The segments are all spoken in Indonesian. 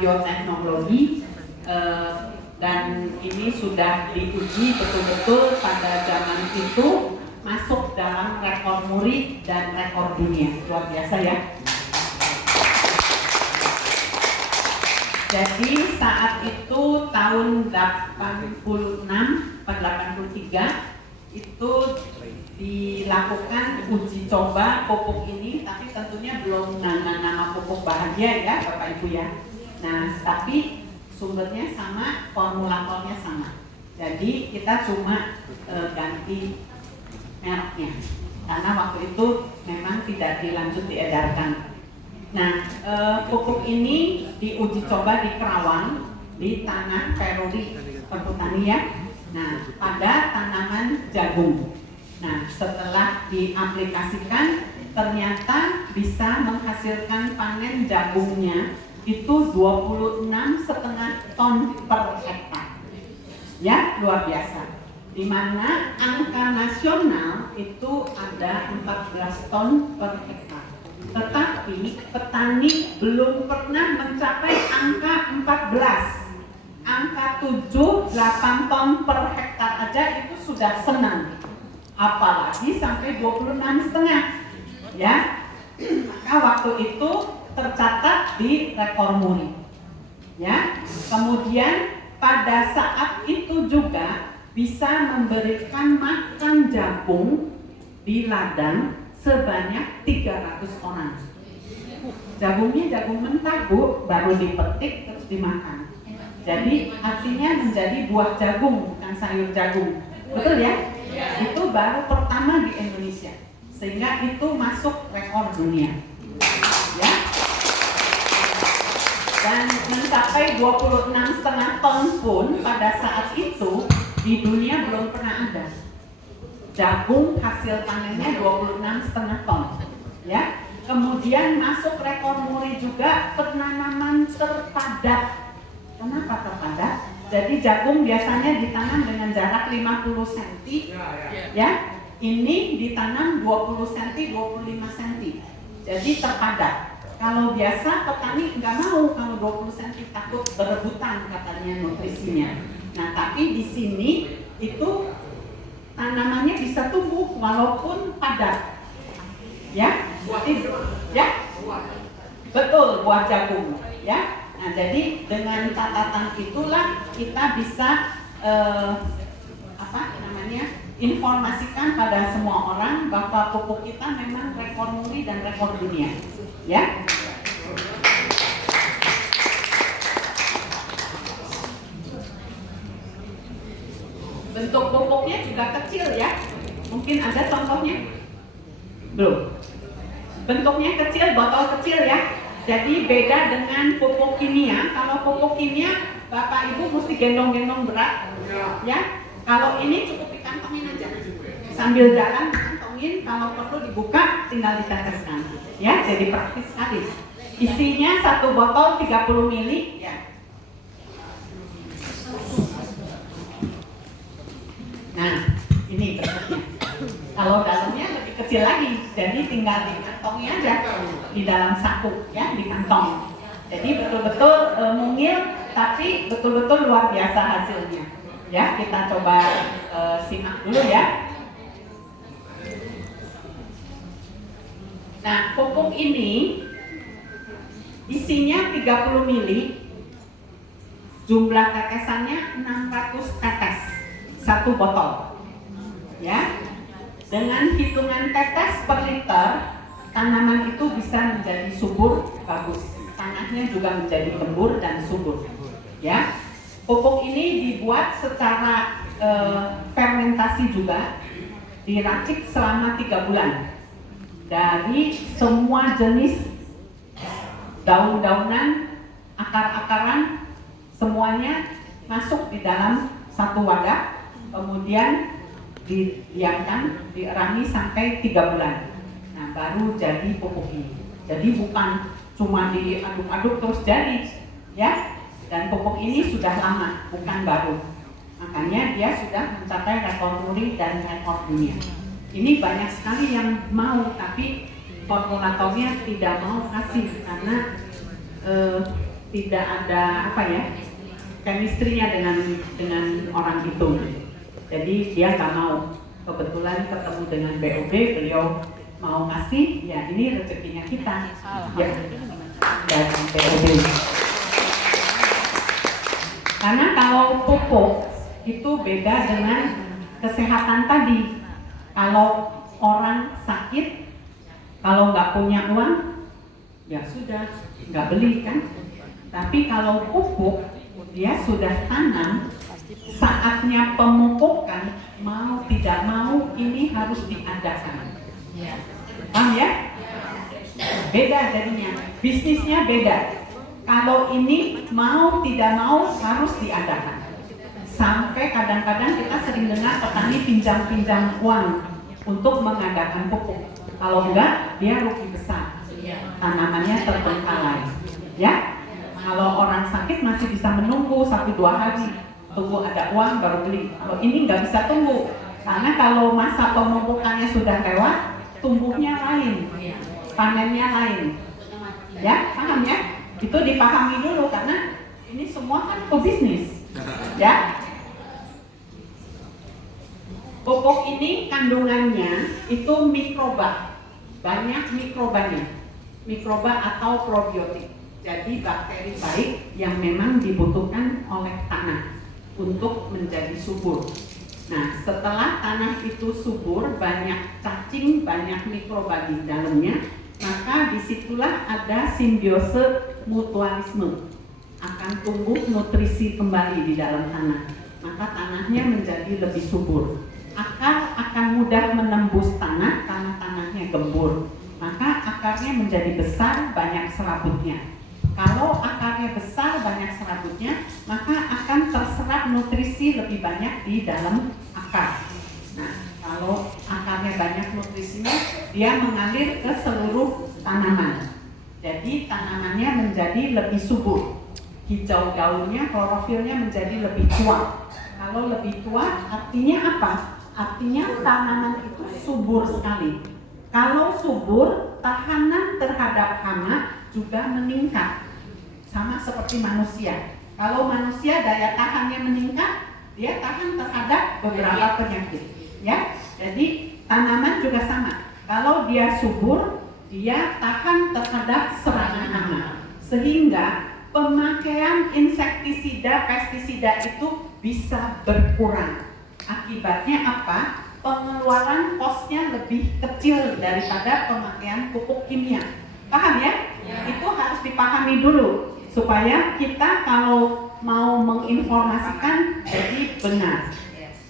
bioteknologi, dan ini sudah diuji betul-betul pada zaman itu masuk dalam rekor muri dan rekor dunia. Luar biasa ya. Jadi saat itu tahun 86 atau 83 itu dilakukan uji coba pupuk ini, tapi tentunya belum nama pupuk bahagia ya Bapak Ibu ya. Nah, tapi sumbernya sama, formulatornya sama. Jadi kita cuma ganti mereknya karena waktu itu memang tidak dilanjut diedarkan. Nah, pupuk ini diuji coba di Kerawang di tanah Peruri Perhutani ya. Nah, pada tanaman jagung. Nah, setelah diaplikasikan ternyata bisa menghasilkan panen jagungnya itu 26,5 ton per hektar. Ya, luar biasa. Di mana angka nasional itu ada 14 ton per hektar. Tetapi petani belum pernah mencapai angka 14. Angka 7-8 ton per hektar aja itu sudah senang. Apalagi sampai 26,5 ya. Maka waktu itu tercatat di rekor muri. Ya. Kemudian pada saat itu juga bisa memberikan makan jagung di ladang sebanyak 300 orang. Jagungnya jagung mentah Bu, baru dipetik terus dimakan. Jadi artinya menjadi buah jagung, bukan sayur jagung. Betul ya? Itu baru pertama di Indonesia. Sehingga itu masuk rekor dunia. Ya. Dan mencapai 26,5 ton pun pada saat itu di dunia belum pernah ada. Jagung hasil panennya 26,5 ton. Ya. Kemudian masuk rekor muri juga penanaman terpadat. Kenapa terpadat? Jadi jagung biasanya ditanam dengan jarak 50 cm, ya. Ini ditanam 20 cm, 25 cm. Jadi terpadat. Kalau biasa petani nggak mau kalau 20 cm, takut berebutan katanya nutrisinya. Nah, tapi di sini itu tanamannya bisa tumbuh walaupun padat. Ya, ya, betul, buah jagung, ya. Nah, jadi dengan catatan itulah kita bisa informasikan pada semua orang bahwa pupuk kita memang rekor muri dan rekor dunia, ya. Bentuk pupuknya juga kecil ya. Mungkin ada contohnya? Belum. Bentuknya kecil, botol kecil ya. Jadi beda dengan pupuk kimia. Kalau pupuk kimia, Bapak Ibu mesti gendong-gendong berat, ya. Kalau ini cukup dikantongin aja, sambil jalan kantongin. Kalau perlu dibuka, tinggal diteteskan, ya. Jadi praktis sekali. Isinya satu botol 30 ml, ya. Nah, ini bentuknya. Kalau dalamnya lebih kecil lagi, jadi tinggal dikantongi aja di dalam saku, ya, di kantong. Jadi betul-betul mungil, tapi betul-betul luar biasa hasilnya. Ya, kita coba simak dulu ya. Nah, pupuk ini isinya 30 ml, jumlah tetesannya 600 tetes, satu botol. Ya. Dengan hitungan tetes per liter, tanaman itu bisa menjadi subur, bagus. Tanahnya juga menjadi gembur dan subur. Ya, pupuk ini dibuat secara fermentasi juga, diracik selama 3 bulan. Dari semua jenis daun-daunan, akar-akaran, semuanya masuk di dalam satu wadah, kemudian didiamkan, dierangi sampai 3 bulan. Nah, baru jadi pupuk ini. Jadi bukan cuma diaduk-aduk terus jadi, ya. Dan pupuk ini sudah lama, bukan baru. Makanya dia sudah mencapai rekor muri dan rekor dunia. Ini banyak sekali yang mau, tapi formulatornya tidak mau kasih karena tidak ada apa ya, chemistry-nya dengan orang itu. Jadi dia nggak mau. Kebetulan ketemu dengan BOB, beliau mau kasih, ya ini rezekinya kita ya, dari BOB. Karena kalau pupuk itu beda dengan kesehatan tadi. Kalau orang sakit, kalau nggak punya uang, ya sudah nggak beli kan. Tapi kalau pupuk, dia sudah tanam, saatnya pemupukan, mau tidak mau ini harus diadakan. Paham ya? Beda jadinya, bisnisnya beda. Kalau ini mau tidak mau harus diadakan. Sampai kadang-kadang kita sering dengar petani pinjam-pinjam uang untuk mengadakan pupuk. Kalau enggak, dia rugi besar. Tanamannya terbengkalai. Ya? Kalau orang sakit masih bisa menunggu 1-2 hari, tunggu ada uang baru beli. Kalau ini nggak bisa tunggu, karena kalau masa pemupukannya sudah lewat, tumbuhnya lain, panennya lain. Ya, paham ya? Itu dipahami dulu karena ini semua kan pebisnis. Ya. Pupuk ini kandungannya itu mikroba, banyak mikrobanya, mikroba atau probiotik. Jadi bakteri baik yang memang dibutuhkan oleh tanah untuk menjadi subur. Nah, setelah tanah itu subur, banyak cacing, banyak mikroba di dalamnya, maka disitulah ada simbiose mutualisme, akan tumbuh nutrisi kembali di dalam tanah, maka tanahnya menjadi lebih subur. Akar akan mudah menembus tanah karena tanahnya gembur, maka akarnya menjadi besar, banyak serabutnya. Kalau akarnya besar, banyak serabutnya, maka akan terserap nutrisi lebih banyak di dalam akar. Nah, kalau akarnya banyak nutrisinya, dia mengalir ke seluruh tanaman. Jadi tanamannya menjadi lebih subur. Hijau daunnya, klorofilnya menjadi lebih tua. Kalau lebih tua, artinya apa? Artinya tanaman itu subur sekali. Kalau subur, tahanan terhadap hama juga meningkat. Sama seperti manusia. Kalau manusia daya tahannya meningkat, dia tahan terhadap beberapa penyakit. Ya, jadi tanaman juga sama. Kalau dia subur, dia tahan terhadap serangan hama. Sehingga pemakaian insektisida, pestisida itu bisa berkurang. Akibatnya apa? Pengeluaran kosnya lebih kecil daripada pemakaian pupuk kimia. Paham ya? Itu harus dipahami dulu supaya kita kalau mau menginformasikan jadi benar.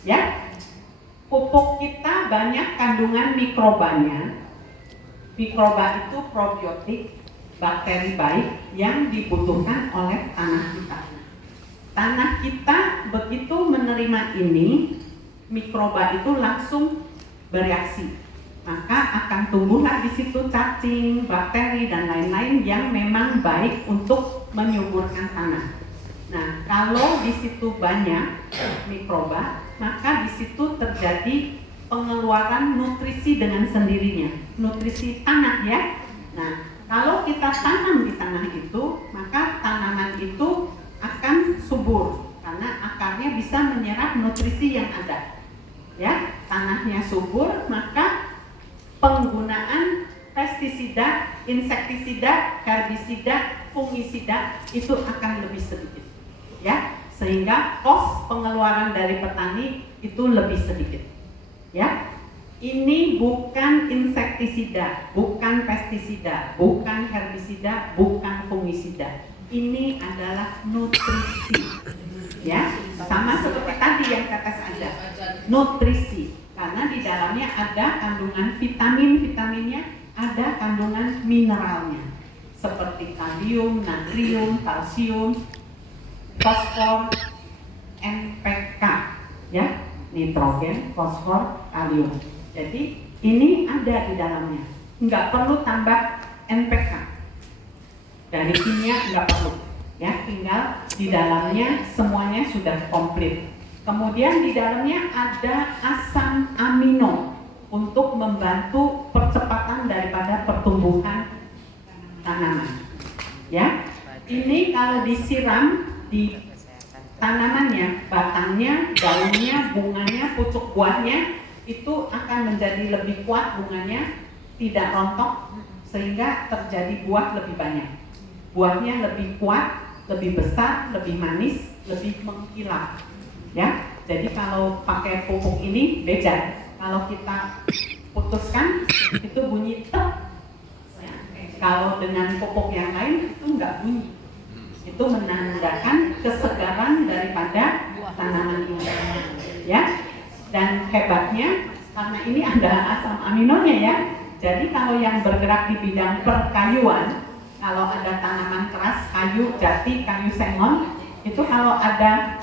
Ya? Pupuk kita banyak kandungan mikrobanya. Mikroba itu probiotik, bakteri baik yang dibutuhkan oleh tanah kita. Tanah kita begitu menerima ini, mikroba itu langsung bereaksi. Maka akan tumbuhlah di situ cacing, bakteri dan lain-lain yang memang baik untuk menyuburkan tanah. Nah, kalau di situ banyak mikroba, maka di situ terjadi pengeluaran nutrisi dengan sendirinya, nutrisi tanah ya. Nah, kalau kita tanam di tanah itu, maka tanaman itu akan subur karena akarnya bisa menyerap nutrisi yang ada. Ya, tanahnya subur, maka penggunaan pestisida, insektisida, herbisida, fungisida itu akan lebih sedikit. Ya, sehingga kos pengeluaran dari petani itu lebih sedikit. Ya, ini bukan insektisida, bukan pestisida, bukan herbisida, bukan fungisida. Ini adalah nutrisi. Ya, sama seperti tadi yang tetes ada, nutrisi. Karena di dalamnya ada kandungan vitaminnya, ada kandungan mineralnya, seperti kalium, natrium, kalsium, fosfor, NPK, ya, nitrogen, fosfor, kalium. Jadi ini ada di dalamnya, nggak perlu tambah NPK dari kimia, nggak perlu, ya, tinggal di dalamnya semuanya sudah komplit. Kemudian di dalamnya ada asam amino untuk membantu percepatan daripada pertumbuhan tanaman. Ya, Ini kalau disiram di tanamannya, batangnya, daunnya, bunganya, pucuk buahnya itu akan menjadi lebih kuat bunganya, tidak rontok sehingga terjadi buah lebih banyak. Buahnya lebih kuat, lebih besar, lebih manis, lebih mengkilap. Ya, jadi kalau pakai pupuk ini beda. Kalau kita putuskan itu bunyi tek. Kalau dengan pupuk yang lain itu enggak bunyi. Itu menandakan kesegaran daripada tanaman ini, ya. Dan hebatnya karena ini ada asam aminonya ya. Jadi kalau yang bergerak di bidang perkayuan, kalau ada tanaman keras, kayu jati, kayu sengon, itu kalau ada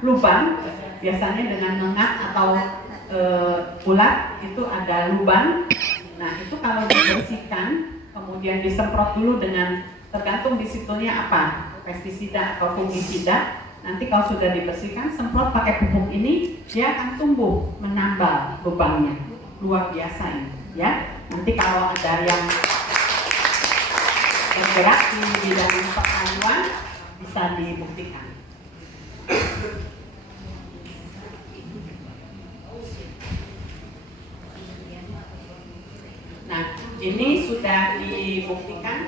lubang, biasanya dengan mengat atau bulat itu ada lubang. Nah itu kalau dibersihkan, kemudian disemprot dulu dengan tergantung di situnya apa, pestisida atau fungisida. Nanti kalau sudah dibersihkan, semprot pakai pupuk ini, dia akan tumbuh menambal lubangnya. Luar biasa ini, ya. Nanti kalau ada yang bergerak di bidang perkayuan bisa dibuktikan. Nah, ini sudah dibuktikan.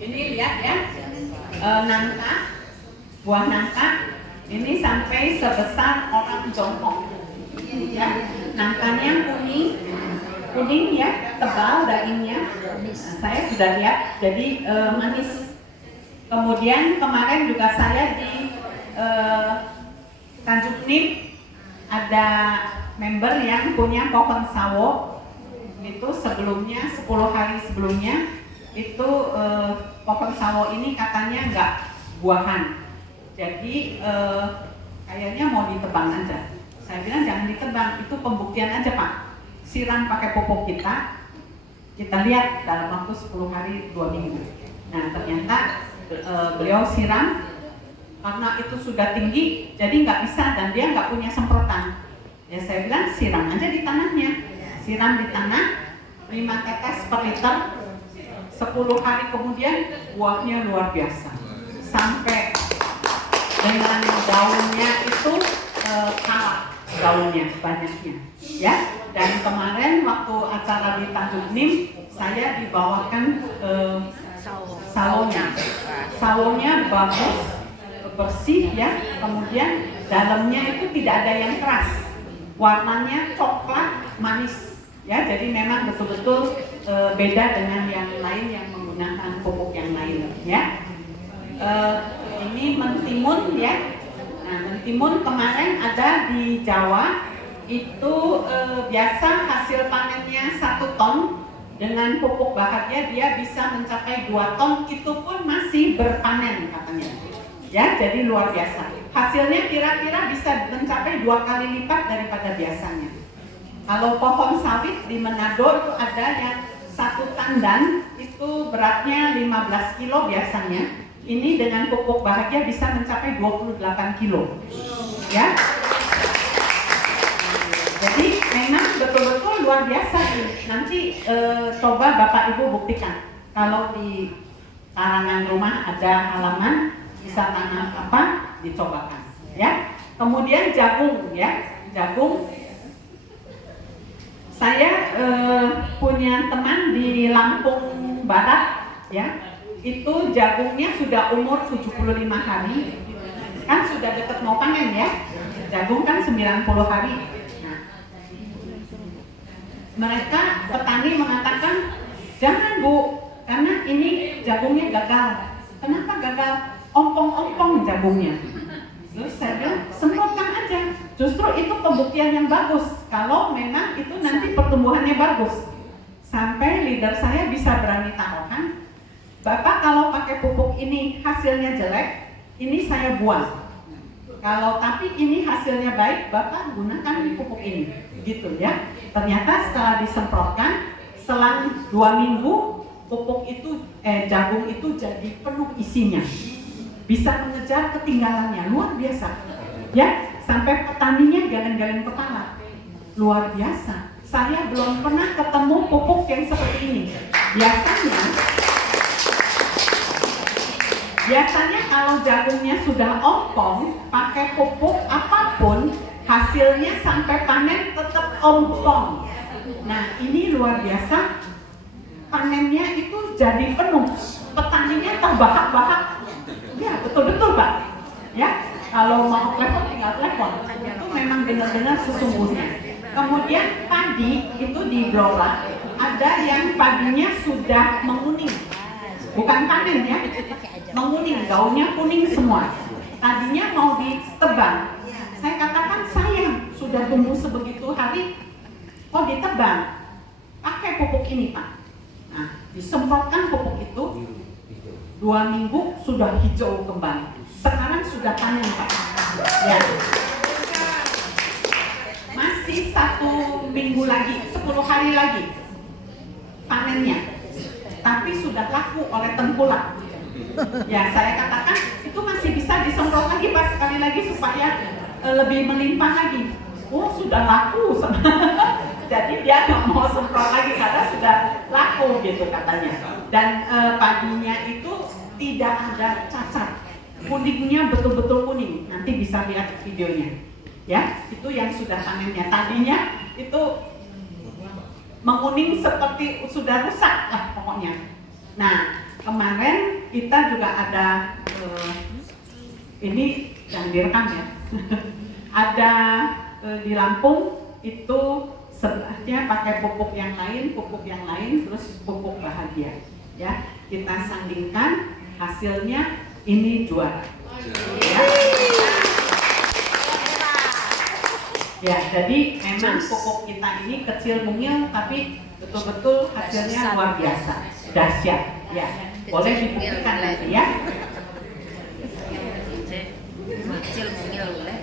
Ini lihat ya, nangka, buah nangka ini sampai sebesar orang jongkok. Ya, nangkanya kuning ya, tebal dagingnya. Nah, saya sudah lihat, jadi manis. Kemudian kemarin juga saya di Tanjung Nim ada member yang punya pohon sawo. Itu sebelumnya 10 hari sebelumnya itu pohon sawo ini katanya nggak buahan, jadi kayaknya mau ditebang aja. Saya bilang jangan ditebang, itu pembuktian aja Pak. Siram pakai pupuk kita lihat dalam waktu 10 hari 2 minggu. Nah ternyata beliau siram karena itu sudah tinggi, jadi nggak bisa dan dia nggak punya semprotan. Ya saya bilang siram aja di tanahnya, siram di tanah 5 tetes per liter. 10 hari kemudian buahnya luar biasa, sampai dengan daunnya itu kalah daunnya banyaknya, ya. Dan kemarin waktu acara di Tanjung Nim saya dibawakan sawonya bagus, bersih ya. Kemudian dalamnya itu tidak ada yang keras, warnanya coklat manis, ya. Jadi memang betul-betul beda dengan yang lain yang menggunakan pupuk yang lain, ya. Ini mentimun ya. Nah, mentimun kemarin ada di Jawa itu biasa hasil panennya 1 ton, dengan pupuk bahagia dia bisa mencapai 2 ton, itu pun masih berpanen katanya. Ya, jadi luar biasa. Hasilnya kira-kira bisa mencapai 2 kali lipat daripada biasanya. Kalau pohon sawit di Manado itu ada yang 1 tandan itu beratnya 15 kilo biasanya. Ini dengan pupuk bahagia bisa mencapai 28 kilo. Ya. Jadi memang betul-betul luar biasa nih. Nanti coba Bapak Ibu buktikan. Kalau di karangan rumah ada halaman, bisa tanam apa, dicobakan. Ya. Kemudian jagung ya. Jagung. Saya punya teman di Lampung Barat ya. Itu jagungnya sudah umur 75 hari. Kan sudah dekat mau panen ya. Jagung kan 90 hari. Nah, mereka petani mengatakan, jangan Bu, karena ini jagungnya gagal. Kenapa gagal? Ompong-ompong jagungnya. Terus saya bilang, semprotkan aja. Justru itu pembuktian yang bagus. Kalau memang itu nanti pertumbuhannya bagus. Sampai leader saya bisa berani taruhan, Bapak kalau pakai pupuk ini hasilnya jelek, ini saya buang. Kalau tapi ini hasilnya baik, Bapak gunakan di pupuk ini, gitu ya. ternyata setelah disemprotkan, selang 2 minggu pupuk itu, jagung itu jadi penuh isinya, bisa mengejar ketinggalannya, luar biasa, ya, sampai petaninya geleng-geleng kepala, luar biasa. Saya belum pernah ketemu pupuk yang seperti ini. Biasanya kalau jagungnya sudah ompong, pakai pupuk apapun, hasilnya sampai panen tetap ompong. Nah, ini luar biasa, panennya itu jadi penuh, petaninya terbahak-bahak. Ya, betul-betul Pak. Ya, kalau mau telepon tinggal telepon. Itu memang benar-benar sesungguhnya. Kemudian padi itu di Blora, ada yang padinya sudah menguning, bukan panen ya, menguning, daunnya kuning semua. Tadinya mau ditebang, saya katakan sayang, sudah tumbuh sebegitu hari, kok ditebang? Pakai pupuk ini Pak. Nah, disemprotkan pupuk itu, 2 minggu sudah hijau kembali. Sekarang sudah panen Pak. Ya. Masih 1 minggu lagi, 10 hari lagi panennya, tapi sudah laku oleh tengkulak. Ya, saya katakan itu masih bisa disemprot lagi Pak, sekali lagi supaya lebih melimpah lagi. Oh, sudah laku. Jadi dia nggak mau semprot lagi karena sudah laku gitu katanya. Dan padinya itu tidak ada cacat, kuningnya betul-betul kuning. Nanti bisa lihat videonya. Ya, itu yang sudah panennya. Tadinya itu menguning seperti sudah rusak lah pokoknya. Nah, kemarin kita juga ada ini yang direkam ya. Ada di Lampung itu sebelahnya pakai pupuk yang lain, terus pupuk bahagia. Ya, kita sandingkan, hasilnya ini juara. Ya. Ya, jadi memang pupuk kita ini kecil mungil, tapi betul-betul hasilnya luar biasa, dahsyat. Ya, boleh dibuktikan nanti ya. Kecil mungil boleh.